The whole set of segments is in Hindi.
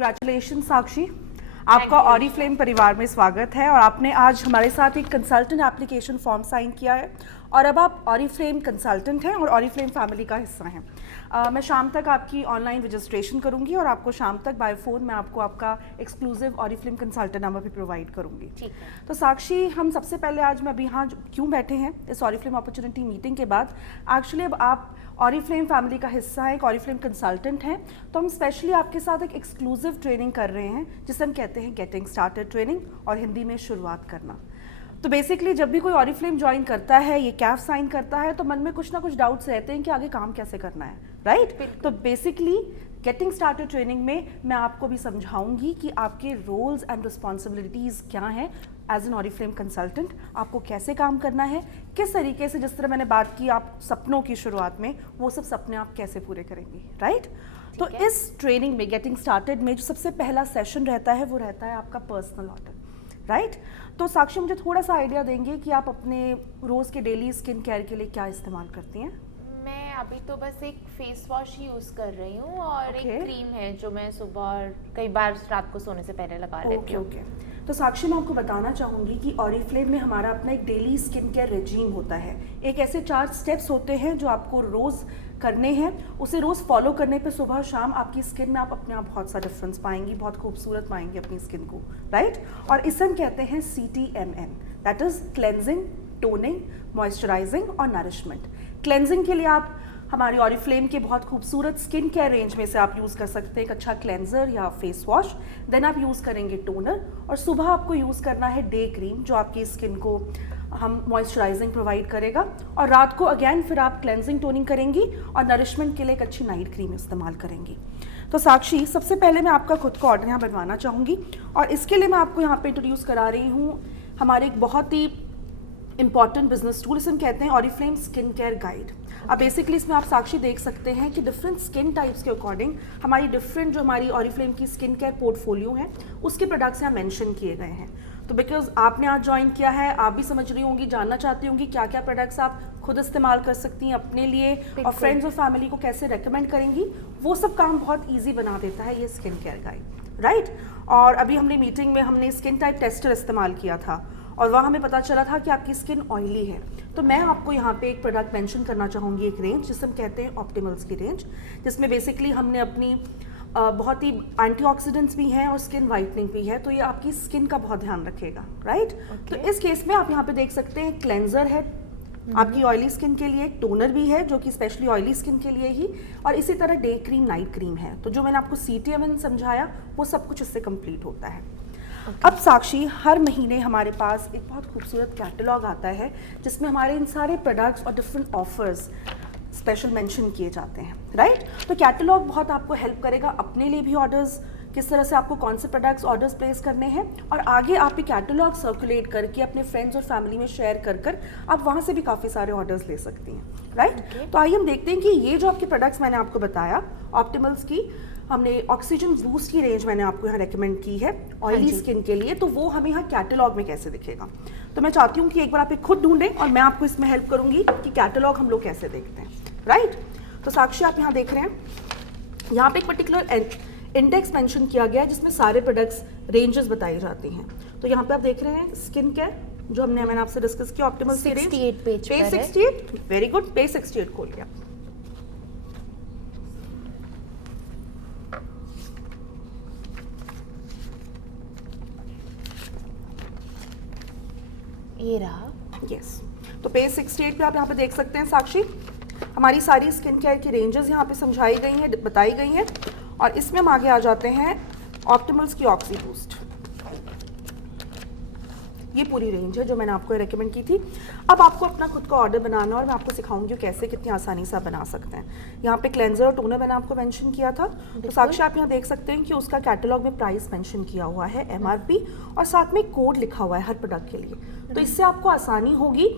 कंग्रेचुलेशन साक्षी, आपका ऑरिफ्लेम परिवार में स्वागत है। और आपने आज हमारे साथ एक कंसल्टेंट एप्लीकेशन फॉर्म साइन किया है और अब आप ऑरिफ्लेम कंसल्टेंट हैं और ऑरिफ्लेम फैमिली का हिस्सा हैं। मैं शाम तक आपकी ऑनलाइन रजिस्ट्रेशन करूंगी और आपको शाम तक बाय फोन मैं आपको आपका एक्सक्लूसिव ऑरिफ्लेम कंसल्टेंट नंबर भी प्रोवाइड करूंगी। ठीक है। तो साक्षी, हम सबसे पहले आज मैं अभी यहाँ क्यों बैठे हैं इस ऑरिफ्लेम अपॉर्चुनिटी मीटिंग के बाद, एक्चुअली अब आप ऑरिफ्लेम फैमिली का हिस्सा है, एक ऑरिफ्लेम कंसल्टेंट हैं, तो हम स्पेशली आपके साथ एक एक्सक्लूसिव ट्रेनिंग कर रहे हैं जिसे हम कहते हैं गेटिंग स्टार्टेड ट्रेनिंग और हिंदी में शुरुआत करना। तो बेसिकली जब भी कोई ऑरिफ्लेम ज्वाइन करता है, ये कैफ साइन करता है, तो मन में कुछ ना कुछ डाउट्स रहते हैं कि आगे काम कैसे करना है, राइट? तो बेसिकली गेटिंग स्टार्टेड ट्रेनिंग में मैं आपको भी समझाऊंगी कि आपके रोल्स एंड रिस्पॉन्सिबिलिटीज़ क्या हैं एज एन ऑरिफ्लेम कंसल्टेंट, आपको कैसे काम करना है, किस तरीके से, जिस तरह मैंने बात की आप सपनों की शुरुआत में, वो सब सपने आप कैसे पूरे करेंगे, राइट? तो इस ट्रेनिंग में गेटिंग स्टार्टेड में जो सबसे पहला सेशन रहता है वो रहता है आपका पर्सनल ऑडिट, राइट? तो साक्षी, मुझे थोड़ा सा आइडिया देंगे कि आप अपने रोज़ के डेली स्किन केयर के लिए क्या इस्तेमाल करती हैं? मैं अभी तो बस एक फेस वॉश ही यूज़ कर रही हूँ और एक क्रीम है जो मैं सुबह और कई बार रात को सोने से पहले लगा लेती हूँ। ओके। तो साक्षी, मैं आपको बताना चाहूँगी कि ऑरिफ्लेम में हमारा अपना एक डेली स्किन केयर रेजीम होता है। एक ऐसे 4 स्टेप्स होते हैं जो आपको रोज़ करने हैं, उसे रोज़ फॉलो करने पे सुबह शाम आपकी स्किन में आप अपने आप बहुत सा डिफरेंस पाएंगी, बहुत खूबसूरत पाएंगी अपनी स्किन को, राइट? और इसे हम कहते हैं CTMN, that is cleansing, toning, moisturising और नरिशमेंट। क्लेंजिंग के लिए आप हमारी ऑरिफ्लेम के बहुत खूबसूरत स्किन केयर रेंज में से आप यूज़ कर सकते हैं एक अच्छा क्लेंजर या फेस वॉश। देन आप यूज़ करेंगे टोनर और सुबह आपको यूज़ करना है डे क्रीम जो आपकी स्किन को हम मॉइस्चराइजिंग प्रोवाइड करेगा, और रात को अगेन फिर आप क्लेंजिंग टोनिंग करेंगी और नरिशमेंट के लिए एक अच्छी नाइट क्रीम इस्तेमाल करेंगी। तो साक्षी, सबसे पहले मैं आपका खुद का ऑर्डर यहाँ बनवाना चाहूँगी और इसके लिए मैं आपको यहाँ पे इंट्रोड्यूस करा रही हूँ हमारे एक बहुत ही इंपॉर्टेंट बिजनेस टूल, इसे हम कहते हैं ऑरिफ्लेम स्किन केयर गाइड। अब बेसिकली इसमें आप साक्षी देख सकते हैं कि डिफरेंट स्किन टाइप्स के अकॉर्डिंग हमारी डिफरेंट जो हमारी ऑरिफ्लेम की स्किन केयर पोर्टफोलियो है उसके प्रोडक्ट्स यहाँ मेंशन किए गए हैं। तो बिकॉज आपने आज ज्वाइन किया है, आप भी समझ रही होंगी, जानना चाहती होंगी क्या क्या प्रोडक्ट्स आप खुद इस्तेमाल कर सकती हैं अपने लिए और फ्रेंड्स और फैमिली को कैसे रेकमेंड करेंगी, वो सब काम बहुत ईजी बना देता है ये स्किन केयर गाइड, राइट? और अभी हमने मीटिंग में हमने स्किन टाइप टेस्टर इस्तेमाल किया था और वहाँ हमें पता चला था कि आपकी स्किन ऑयली है। तो मैं आपको यहाँ पे एक प्रोडक्ट मेंशन करना चाहूँगी, एक रेंज जिसे हम कहते हैं ऑप्टिमल्स की रेंज, जिसमें बेसिकली हमने अपनी बहुत ही एंटीऑक्सीडेंट्स भी हैं और स्किन वाइटनिंग भी है, तो ये आपकी स्किन का बहुत ध्यान रखेगा, राइट? तो इस केस में आप यहाँ पे देख सकते हैं क्लेंजर है आपकी ऑयली स्किन के लिए, टोनर भी है जो कि स्पेशली ऑयली स्किन के लिए ही, और इसी तरह डे क्रीम, नाइट क्रीम है। तो जो मैंने आपको CTMN समझाया वो सब कुछ इससे कंप्लीट होता है। अब साक्षी, हर महीने हमारे पास एक बहुत खूबसूरत कैटलॉग आता है जिसमें हमारे इन सारे प्रोडक्ट्स और डिफरेंट ऑफर्स स्पेशल मेंशन किए जाते हैं, राइट? तो कैटलॉग बहुत आपको हेल्प करेगा अपने लिए भी ऑर्डर्स, किस तरह से आपको कौन से प्रोडक्ट्स ऑर्डर्स प्लेस करने हैं, और आगे आप ये कैटलॉग सर्कुलेट करके अपने फ्रेंड्स और फैमिली में शेयर कर आप वहाँ से भी काफ़ी सारे ऑर्डर्स ले सकती हैं, राइट? तो आइए हम देखते हैं कि ये जो आपके प्रोडक्ट्स मैंने आपको बताया ऑप्टिमल्स की, हमने ऑक्सीजन बूस्ट की रेंज मैंने आपको यहाँ रेकमेंड की है ऑयली स्किन के लिए, तो वो हमें यहाँ कैटलॉग में कैसे दिखेगा। तो मैं चाहती हूँ कि एक बार आप खुद ढूंढें और मैं आपको इसमें हेल्प करूँगी कि कैटलॉग हम लोग कैसे देखते हैं, राइट? तो साक्षी, आप यहाँ देख रहे हैं, यहाँ पे एक पर्टिकुलर इंडेक्स मेंशन किया गया है जिसमें सारे प्रोडक्ट्स रेंजेस बताई जाती हैं। तो यहाँ पे आप देख रहे हैं स्किन केयर जो मैंने आपसे डिस्कस किया, ऑप्टिमल्स की रेंज 68 पेज पर है। 68, वेरी गुड, पेज 68 खोल लिया। ये रहा, यस। तो पेज 68 पे आप यहाँ पे देख सकते हैं साक्षी, हमारी सारी स्किन केयर की रेंजेस यहाँ पे समझाई गई हैं, बताई गई हैं, और इसमें हम आगे आ जाते हैं ऑप्टिमल्स की ऑक्सी बूस्ट। ये पूरी रेंज है जो मैंने आपको रेकमेंड की थी। अब आपको अपना खुद का ऑर्डर बनाना और मैं आपको सिखाऊंगी कैसे कितनी आसानी से आप बना सकते हैं। यहाँ पे क्लेंजर और टोनर मैंने आपको मेंशन किया था, तो साक्षी आप यहाँ देख सकते हैं कि उसका कैटलॉग में प्राइस मेंशन किया हुआ है, MRP, और साथ में कोड लिखा हुआ है हर प्रोडक्ट के लिए। तो इससे आपको आसानी होगी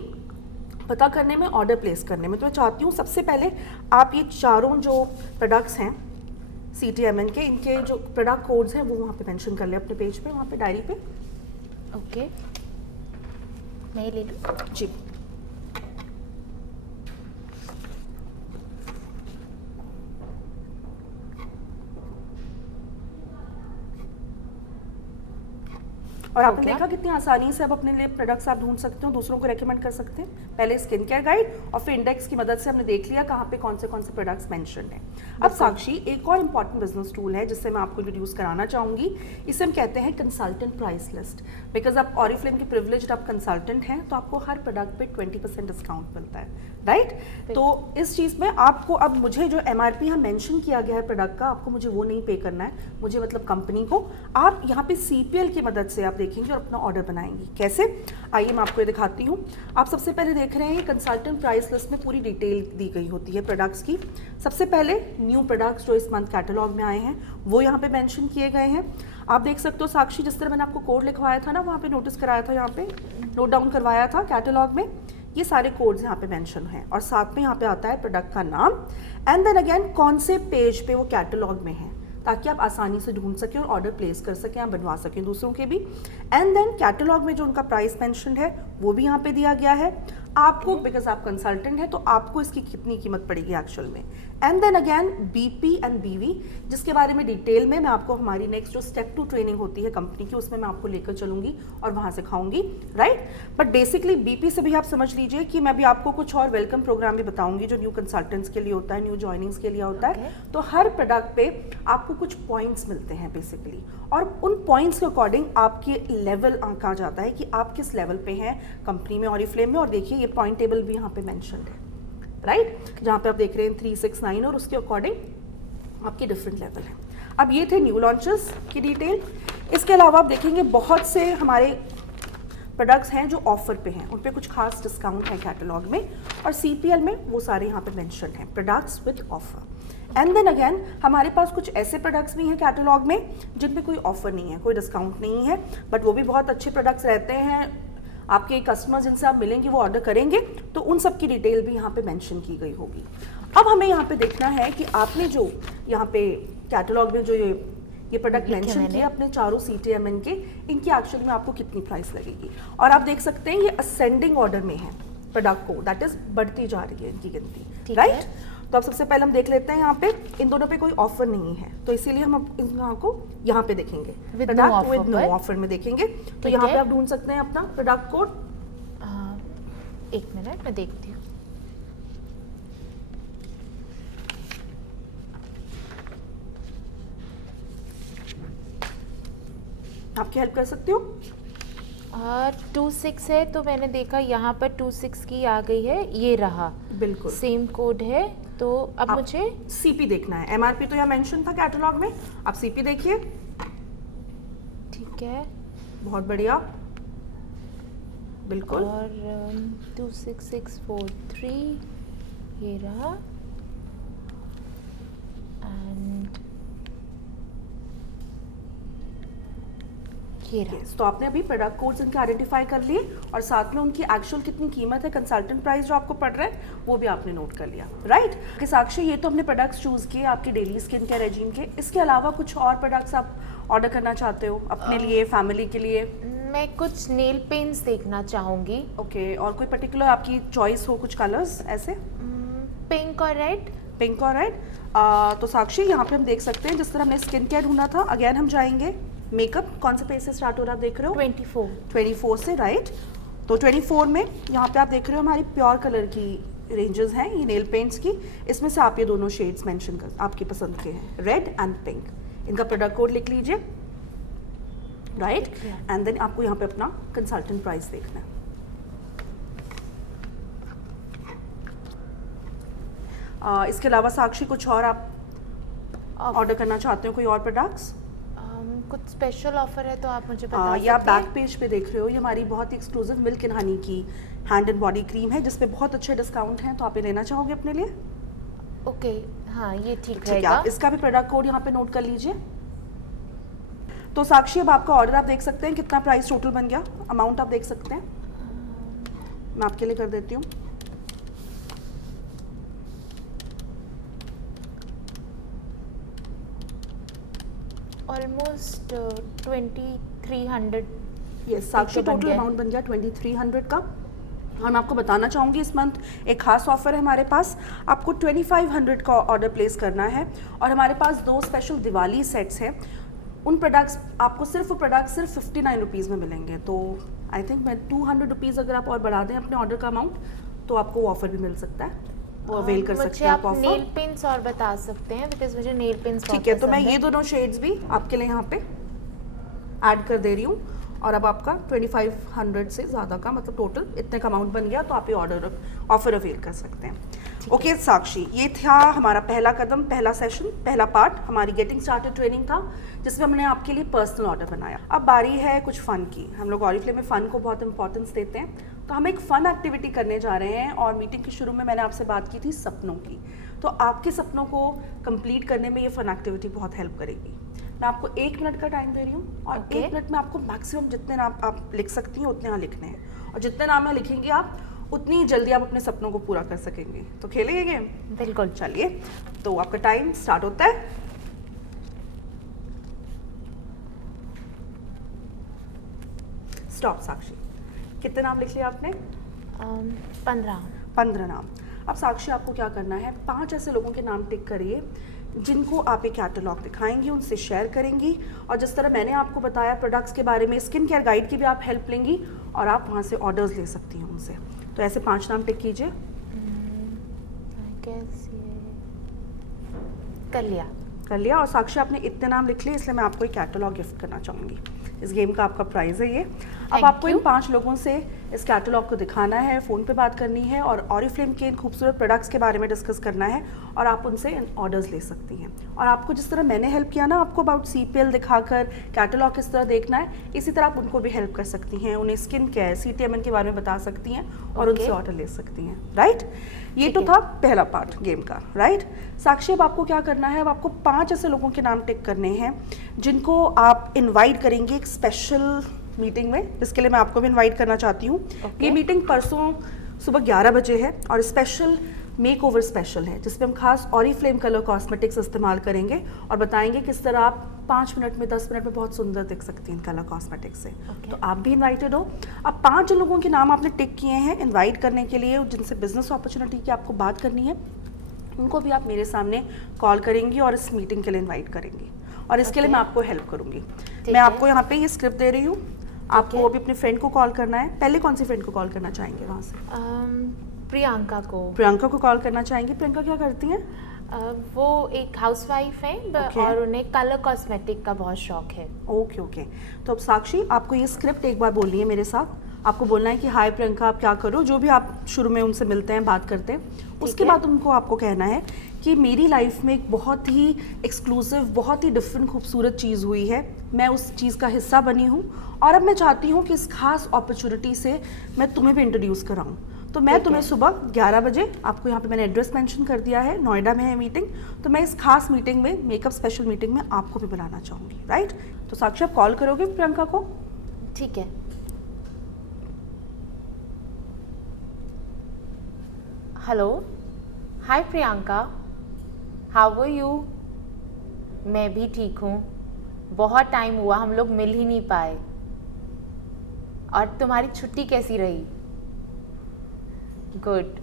पता करने में, ऑर्डर प्लेस करने में। तो मैं चाहती हूँ सबसे पहले आप ये चारों जो प्रोडक्ट्स हैं CTMN के, इनके जो प्रोडक्ट कोड्स हैं वो वहाँ पे मेंशन कर ले अपने पेज पे, वहाँ पे डायरी पे। ओके, मैं ले लूँ जी। और आपने देखा कितनी आसानी से अब अपने लिए प्रोडक्ट्स आप ढूंढ सकते हो, दूसरों को रेकमेंड कर सकते हैं। पहले स्किन केयर गाइड और फिर इंडेक्स की मदद से हमने देख लिया कहाँ पे कौन से प्रोडक्ट्स मेंशन हैं। अब साक्षी एक और इम्पॉर्टेंट बिजनेस टूल है जिससे मैं आपको इंट्रोड्यूस कराना चाहूंगी, इसे हम कहते हैं कंसल्टेंट प्राइस लिस्ट। बिकॉज आप ऑरिफ्लेम के प्रिविलेज्ड आप कंसल्टेंट हैं तो आपको हर प्रोडक्ट पे 20% डिस्काउंट मिलता है, राइट? तो इस चीज़ में आपको अब मुझे जो MRP यहाँ मेंशन किया गया है प्रोडक्ट का, आपको मुझे वो नहीं पे करना है, मुझे मतलब कंपनी को। आप यहाँ पे CPL की मदद से आप देखेंगे और अपना ऑर्डर बनाएंगी। कैसे? आइए मैं आपको ये दिखाती हूँ। आप सबसे पहले देख रहे हैं कंसल्टेंट प्राइस लिस्ट में पूरी डिटेल दी गई होती है प्रोडक्ट्स की। सबसे पहले न्यू प्रोडक्ट्स जो इस मंथ कैटलॉग में आए हैं वो यहाँ पे मेंशन किए गए हैं। आप देख सकते हो साक्षी, जिस तरह मैंने आपको कोड लिखवाया था ना, वहाँ पे नोटिस कराया था, यहाँ पे नोट डाउन करवाया था कैटलॉग में, ये सारे कोड्स यहाँ पे मेंशन हैं और साथ में यहाँ पे आता है प्रोडक्ट का नाम एंड देन अगेन कौन से पेज पे वो कैटलॉग में है, ताकि आप आसानी से ढूंढ सकें और ऑर्डर प्लेस कर सकें, आप बनवा सकें दूसरों के भी। एंड देन कैटलॉग में जो उनका प्राइस मेंशन है वो भी यहाँ पे दिया गया है आपको, बिकॉज आप कंसल्टेंट हैं तो आपको इसकी कितनी कीमत पड़ेगी एक्चुअल में। And then again BP and BV, जिसके बारे में डिटेल में मैं आपको हमारी नेक्स्ट जो स्टेप 2 ट्रेनिंग होती है कंपनी की, उसमें मैं आपको लेकर चलूंगी और वहाँ सिखाऊंगी, राइट? बट बेसिकली BP से भी आप समझ लीजिए कि मैं भी आपको कुछ और वेलकम प्रोग्राम भी बताऊंगी जो न्यू कंसल्टेंट्स के लिए होता है, न्यू ज्वाइनिंग्स के लिए होता है। तो हर प्रोडक्ट पे आपको कुछ पॉइंट्स मिलते हैं बेसिकली, और उन पॉइंट्स के अकॉर्डिंग आपके लेवल कहा जाता है कि आप किस लेवल पे हैं कंपनी में, ऑरिफ्लेम में। और देखिए ये पॉइंट टेबल भी यहाँ पे मेंशन्ड है, राइट? जहाँ पे आप देख रहे हैं 3, 6, 9 और उसके अकॉर्डिंग आपके डिफरेंट लेवल हैं। अब ये थे न्यू लॉन्चेस की डिटेल। इसके अलावा आप देखेंगे बहुत से हमारे प्रोडक्ट्स हैं जो ऑफर पे हैं, उन पे कुछ खास डिस्काउंट है कैटलॉग में, और CPL में वो सारे यहाँ पे मेंशन हैं, products with offer. And then again हमारे पास कुछ ऐसे प्रोडक्ट्स भी हैं कैटलॉग में जिन पे कोई ऑफर नहीं है, कोई डिस्काउंट नहीं है, बट वो भी बहुत अच्छे प्रोडक्ट्स रहते हैं। आपके कस्टमर जिनसे आप मिलेंगे वो ऑर्डर करेंगे तो उन सब की डिटेल भी यहाँ पे मेंशन की गई होगी। अब हमें यहाँ पे देखना है कि आपने जो यहाँ पे कैटलॉग में जो ये प्रोडक्ट मेंशन किए अपने चारों CTMN के, इनकी एक्चुअली में आपको कितनी प्राइस लगेगी। और आप देख सकते हैं ये असेंडिंग ऑर्डर में है प्रोडक्ट को, दैट इज बढ़ती जा रही है इनकी गिनती, राइट? तो अब सबसे पहले हम देख लेते हैं यहाँ पे इन दोनों पे कोई ऑफर नहीं है, तो इसीलिए हम अब इन को यहाँ पे देखेंगे, प्रोडक्ट विद नो ऑफर में देखेंगे। तो यहाँ पे आप ढूंढ सकते हैं अपना प्रोडक्ट कोड। 1 मिनट मैं देखती हूँ। आपकी हेल्प कर सकती हूँ। 26 है तो मैंने देखा यहाँ पर 26 की आ गई है, ये रहा, बिल्कुल सेम कोड है। तो अब मुझे CP देखना है, MRP तो यहाँ मेंशन था कैटलॉग में, आप CP देखिए। ठीक है, बहुत बढ़िया, बिल्कुल। और 26643 ये रहा, एंड तो आपने अभी प्रोडक्ट कोड्स इनके आइडेंटिफाई कर लिए और साथ में उनकी एक्चुअल कितनी कीमत है, कंसल्टेंट प्राइस जो आपको पड़ रहा है वो भी आपने नोट कर लिया, राइट? कि साक्षी ये तो हमने प्रोडक्ट्स चूज किए आपके डेली स्किन केयर रेजिम के, इसके अलावा कुछ और प्रोडक्ट्स आप ऑर्डर करना चाहते हो अपने लिए, फैमिली के लिए? मैं कुछ नेल पेंट्स देखना चाहूँगी। ओके, और कोई पर्टिकुलर आपकी चॉइस हो, कुछ कलर्स ऐसे? पिंक और रेड। पिंक और रेड। तो साक्षी यहाँ पे हम देख सकते हैं जिस तरह हमने स्किन केयर ढूंढा था, अगेन हम जाएंगे मेकअप। कौन से पेज से स्टार्ट हो रहा है आप देख रहे हो? 24 से, राइट? तो 24 में यहाँ पे आप देख रहे हो हमारी प्योर कलर की रेंजेस हैं ये नेल पेंट्स की। इसमें से आप ये दोनों शेड्स मेंशन कर, आपकी पसंद के हैं, रेड एंड पिंक। इनका प्रोडक्ट कोड लिख लीजिए, राइट? एंड देन आपको यहाँ पे अपना कंसल्टेंट प्राइस देखना है। इसके अलावा साक्षी कुछ और आप ऑर्डर करना चाहते हो, कोई और प्रोडक्ट्स? कुछ स्पेशल ऑफर है तो आप मुझे बता सकते हैं? ये आप बैक पेज पे देख रहे हो, ये हमारी बहुत ही एक्सक्लूसिव मिल्क एंड हनी की हैंड एंड बॉडी क्रीम है जिसपे बहुत अच्छे डिस्काउंट हैं, तो आप ये लेना चाहोगे अपने लिए? ओके, हाँ ये ठीक है। इसका भी प्रोडक्ट कोड यहाँ पे नोट कर लीजिए। तो साक्षी अब आपका ऑर्डर आप देख सकते हैं कितना प्राइस टोटल बन गया, अमाउंट आप देख सकते हैं, मैं आपके लिए कर देती हूँ। ऑलमोस्ट 2300। यस साक्षी, टोटल अमाउंट बन गया 2300 का। और मैं आपको बताना चाहूँगी इस मंथ एक खास ऑफर है हमारे पास, आपको 2500 का ऑर्डर प्लेस करना है और हमारे पास 2 स्पेशल दिवाली सेट्स हैं उन प्रोडक्ट्स आपको सिर्फ वो प्रोडक्ट सिर्फ 59 रुपीज़ में मिलेंगे। तो आई थिंक मैं 200 रुपीज़ अगर आप और बढ़ा दें अपने ऑर्डर का अमाउंट तो आपको वो ऑफर भी मिल सकता है, वो अवेल कर सकते हैं आप ऑफर। नेल पिन्स और बता सकते हैं बिकॉज मुझे नेल पिन्स ठीक है, तो मैं ये दोनों शेड्स भी आपके लिए यहाँ पे ऐड कर दे रही हूँ और अब आपका 2500 से ज़्यादा का मतलब टोटल इतने का अमाउंट बन गया, तो आप ये ऑफर अवेल कर सकते हैं। ओके साक्षी, ये था हमारा पहला कदम, पहला सेशन, पहला पार्ट हमारी गेटिंग स्टार्टेड ट्रेनिंग था जिसमें हमने आपके लिए पर्सनल ऑर्डर बनाया। अब बारी है कुछ फ़न की। हम लोग ऑरिफ्लेम में फ़न को बहुत इंपॉर्टेंस देते हैं, तो हम एक फ़न एक्टिविटी करने जा रहे हैं। और मीटिंग के शुरू में मैंने आपसे बात की थी सपनों की, तो आपके सपनों को कंप्लीट करने में ये फ़न एक्टिविटी बहुत हेल्प करेगी। मैं आपको 1 मिनट का टाइम दे रही हूँ और 1 मिनट में आपको मैक्सिमम जितने नाम आप लिख सकती हैं उतने यहाँ लिखने हैं, और जितने नाम यहाँ लिखेंगे आप उतनी जल्दी आप अपने सपनों को पूरा कर सकेंगे। तो खेलेंगे गेम? बिल्कुल। चलिए, तो आपका टाइम स्टार्ट होता है। स्टॉप साक्षी। कितने नाम लिख लिए आपने? 15 नाम। अब साक्षी आपको क्या करना है, 5 ऐसे लोगों के नाम टिक करिए जिनको आप एक कैटलॉग दिखाएंगी, उनसे शेयर करेंगी, और जिस तरह मैंने आपको बताया प्रोडक्ट्स के बारे में, स्किन केयर गाइड की भी आप हेल्प लेंगी और आप वहाँ से ऑर्डर्स ले सकती हैं उनसे। तो ऐसे 5 नाम टिक कीजिए। कर लिया। और साक्षी आपने इतने नाम लिख लिए, इसलिए मैं आपको एक कैटलॉग गिफ्ट करना चाहूँगी। इस गेम का आपका प्राइस है ये। अब आपको इन 5 लोगों से इस कैटलॉग को दिखाना है, फ़ोन पे बात करनी है और ऑरिफ्लेम के इन खूबसूरत प्रोडक्ट्स के बारे में डिस्कस करना है, और आप उनसे ऑर्डर्स ले सकती हैं। और आपको जिस तरह मैंने हेल्प किया ना आपको अबाउट CPL दिखाकर कैटलॉग किस तरह देखना है, इसी तरह आप उनको भी हेल्प कर सकती हैं, उन्हें स्किन केयर CTMN के बारे में बता सकती हैं और उनसे ऑर्डर ले सकती हैं। राइट, ये तो था पहला पार्ट गेम का। राइट साक्षी, अब आपको क्या करना है, अब आपको 5 ऐसे लोगों के नाम टिक करने हैं जिनको आप इन्वाइट करेंगे एक स्पेशल मीटिंग में, जिसके लिए मैं आपको भी इनवाइट करना चाहती हूँ। ये मीटिंग परसों सुबह 11 बजे है और स्पेशल मेक ओवर स्पेशल है, जिसमें हम खास ऑरिफ्लेम कलर कॉस्मेटिक्स इस्तेमाल करेंगे और बताएंगे किस तरह आप 5 मिनट में 10 मिनट में बहुत सुंदर दिख सकती हैं कलर कॉस्मेटिक्स से। तो आप भी इनवाइटेड हो। अब 5 जो लोगों के नाम आपने टिक किए हैं इनवाइट करने के लिए, जिनसे बिजनेस अपॉर्चुनिटी की आपको बात करनी है, उनको भी आप मेरे सामने कॉल करेंगी और इस मीटिंग के लिए इन्वाइट करेंगी, और इसके लिए मैं आपको हेल्प करूँगी। मैं आपको यहाँ पे ये स्क्रिप्ट दे रही हूँ, आपको अभी अपने फ्रेंड को कॉल करना है। पहले कौन सी फ्रेंड को कॉल करना चाहेंगे वहाँ से? प्रियंका को कॉल करना चाहेंगे। प्रियंका क्या करती हैं? वो एक हाउसवाइफ है और उन्हें कलर कॉस्मेटिक का बहुत शौक है। ओके। तो अब साक्षी आपको ये स्क्रिप्ट एक बार बोलनी है मेरे साथ। आपको बोलना है कि हाय प्रियंका, आप क्या करो, जो भी आप शुरू में उनसे मिलते हैं, बात करते हैं, उसके बाद उनको आपको कहना है कि मेरी लाइफ में एक बहुत ही एक्सक्लूसिव, बहुत ही डिफरेंट खूबसूरत चीज़ हुई है, मैं उस चीज़ का हिस्सा बनी हूँ और अब मैं चाहती हूँ कि इस खास अपॉर्चुनिटी से मैं तुम्हें भी इंट्रोड्यूस कराऊँ। तो मैं तुम्हें सुबह 11 बजे, आपको यहाँ पे मैंने एड्रेस मेंशन कर दिया है, नोएडा में है मीटिंग, तो मैं इस खास मीटिंग में, मेकअप स्पेशल मीटिंग में आपको भी बुलाना चाहूँगी। राइट, तो साक्षी आप कॉल करोगे प्रियंका को? ठीक है। Hello, hi Priyanka, how are you? मैं भी ठीक हूँ, बहुत टाइम हुआ, हम लोग मिल ही नहीं पाए। और तुम्हारी छुट्टी कैसी रही? गुड।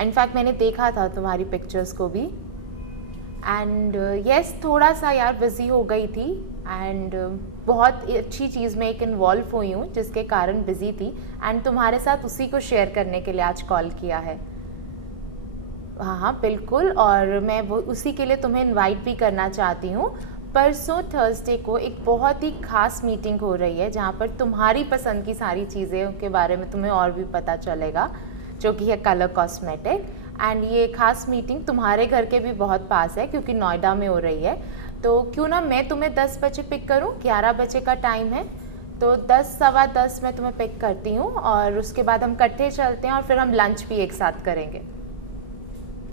इनफैक्ट मैंने देखा था तुम्हारी पिक्चर्स को भी, एंड यस थोड़ा सा यार बिजी हो गई थी, एंड बहुत अच्छी चीज़ में एक इन्वॉल्व हुई हूँ जिसके कारण बिजी थी, एंड तुम्हारे साथ उसी को शेयर करने के लिए आज कॉल किया है। हाँ बिल्कुल, और मैं वो उसी के लिए तुम्हें इनवाइट भी करना चाहती हूँ। परसों थर्सडे को एक बहुत ही खास मीटिंग हो रही है जहाँ पर तुम्हारी पसंद की सारी चीज़ें के बारे में तुम्हें और भी पता चलेगा, जो कि है कलर कॉस्मेटिक। एंड ये खास मीटिंग तुम्हारे घर के भी बहुत पास है क्योंकि नोएडा में हो रही है। तो क्यों ना मैं तुम्हें 10 बजे पिक करूँ, 11 बजे का टाइम है, तो 10 सवा 10 मैं तुम्हें पिक करती हूँ और उसके बाद हम इकट्ठे चलते हैं और फिर हम लंच भी एक साथ करेंगे।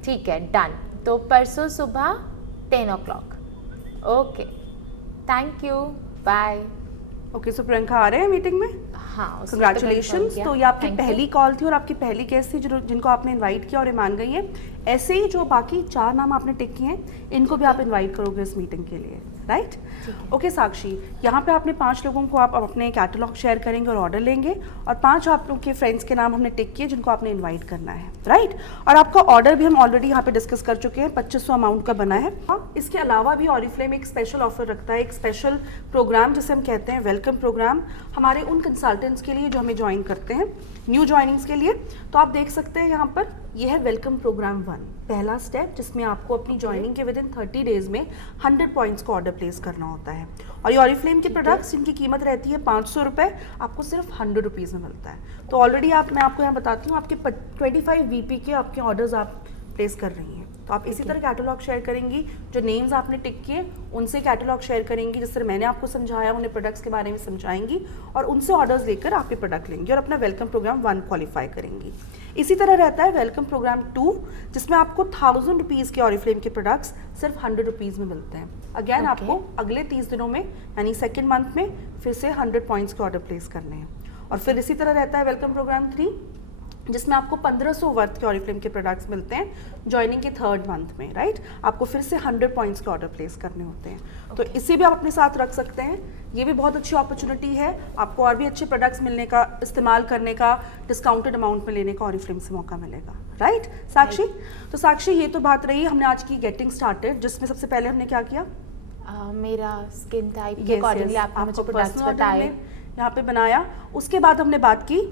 ठीक है, डन। तो परसों सुबह 10 o'clock। Okay, thank you, bye. Okay, so Priyanka आ रहे हैं मीटिंग में? हाँ, कंग्रेचुलेशंस। तो ये आपकी पहली कॉल थी और आपकी पहली गेस्ट थी जिनको आपने इनवाइट किया और ये मान गई है। ऐसे ही जो बाकी 4 नाम आपने टिक किए हैं, इनको भी आप इनवाइट करोगे इस मीटिंग के लिए। राइट? ओके साक्षी, यहाँ पे आपने 5 लोगों को आप अपने कैटलॉग शेयर करेंगे और ऑर्डर लेंगे, और 5 आप लोग के फ्रेंड्स के नाम हमने टिक किए जिनको आपने इनवाइट करना है, राइट? और आपका ऑर्डर भी हम ऑलरेडी यहाँ पे डिस्कस कर चुके हैं, 2500 अमाउंट का बना है। हाँ, इसके अलावा भी ऑरिफ्लेम एक स्पेशल ऑफर रखता है, एक स्पेशल प्रोग्राम जिसे हम कहते हैं वेलकम प्रोग्राम, हमारे उन कंसल्टेंट्स के लिए जो हमें ज्वाइन करते हैं, न्यू ज्वाइनिंग्स के लिए। तो आप देख सकते हैं यहाँ पर ये है वेलकम प्रोग्राम 1, पहला स्टेप, जिसमें आपको अपनी ज्वाइनिंग के विद इन 30 डेज में 100 पॉइंट्स को ऑर्डर प्लेस करना होता है। और ये ऑरिफ्लेम के प्रोडक्ट्स जिनकी कीमत रहती है 500 रुपये, आपको सिर्फ 100 रुपीज़ में मिलता है। तो ऑलरेडी मैं आपको यहाँ बताती हूँ, आपके 25 VP के आपके ऑर्डर्स आप प्लेस कर रही हैं। तो आप इसी तरह कैटलॉग शेयर करेंगी, जो नेम्स आपने टिक किए उनसे कैटलॉग शेयर करेंगी, जिस तरह मैंने आपको समझाया, उन्हें प्रोडक्ट्स के बारे में समझाएंगी और उनसे ऑर्डर्स लेकर आप ये प्रोडक्ट लेंगी और अपना वेलकम प्रोग्राम 1 क्वालिफाई करेंगी। इसी तरह रहता है वेलकम प्रोग्राम 2, जिसमें आपको 1000 रुपीज़ के ऑरिफ्लेम के प्रोडक्ट्स सिर्फ 100 रुपीज़ में मिलते हैं। अगैन आपको अगले 30 दिनों में यानी सेकेंड मंथ में फिर से 100 पॉइंट्स के ऑर्डर प्लेस करने हैं। और फिर इसी तरह रहता है वेलकम प्रोग्राम 3, जिसमें आपको 1500 वर्थ के ऑरिफ्लेम के प्रोडक्ट्स मिलते हैं ज्वाइनिंग के 3rd मंथ में, राइट? आपको फिर से 100 पॉइंट्स के ऑर्डर प्लेस करने होते हैं। तो इसे भी आप अपने साथ रख सकते हैं, ये भी बहुत अच्छी अपॉर्चुनिटी है, आपको और भी अच्छे प्रोडक्ट्स मिलने का, इस्तेमाल करने का, डिस्काउंटेड अमाउंट में लेने का ऑरिफ्लेम से मौका मिलेगा, राइट साक्षी? तो साक्षी, ये तो बात रही हमने आज की गेटिंग स्टार्टेड, जिसमें सबसे पहले हमने क्या किया, मेरा स्किन टाइप के अकॉर्डिंगली आपने मुझे प्रोडक्ट्स बताए, यहाँ पे बनाया। उसके बाद हमने बात की,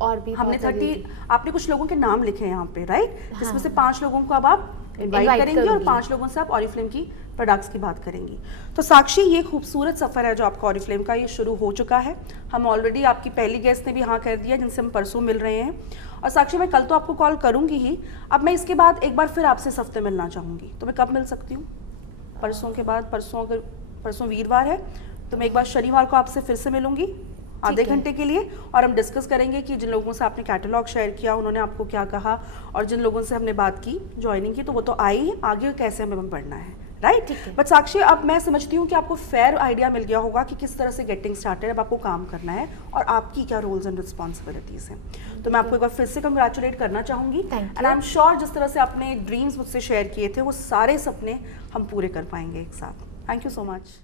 और भी हमने 30, आपने कुछ लोगों के नाम लिखे हैं यहाँ पे, राइट? जिसमें से 5 लोगों को अब आप इनवाइट करेंगे और 5 लोगों से आप ऑरिफ्लेम की प्रोडक्ट्स की बात करेंगी। तो साक्षी, ये खूबसूरत सफ़र है जो आपका ऑरिफ्लेम का, ये शुरू हो चुका है। हम ऑलरेडी, आपकी पहली गेस्ट ने भी हाँ कर दिया, जिनसे हम परसों मिल रहे हैं। और साक्षी, मैं कल तो आपको कॉल करूँगी ही, अब मैं इसके बाद एक बार फिर आपसे इस हफ्ते मिलना चाहूँगी। तो मैं कब मिल सकती हूँ? परसों के बाद, परसों वीरवार है, तो मैं एक बार शनिवार को आपसे फिर से मिलूंगी आधे घंटे के लिए, और हम डिस्कस करेंगे कि जिन लोगों से आपने कैटलॉग शेयर किया उन्होंने आपको क्या कहा, और जिन लोगों से हमने बात की ज्वाइनिंग की, तो वो तो आई, आगे कैसे हमें बढ़ना है, राइट? बट साक्षी, अब मैं समझती हूँ कि आपको फेयर आइडिया मिल गया होगा कि किस तरह से गेटिंग स्टार्टेड अब आपको काम करना है और आपकी क्या रोल्स एंड रिस्पॉन्सिबिलिटीज़ हैं। तो मैं आपको एक बार फिर से कंग्रेचुलेट करना चाहूँगी, एंड आई एम श्योर जिस तरह से आपने ड्रीम्स मुझसे शेयर किए थे वो सारे सपने हम पूरे कर पाएंगे एक साथ। Thank you so much.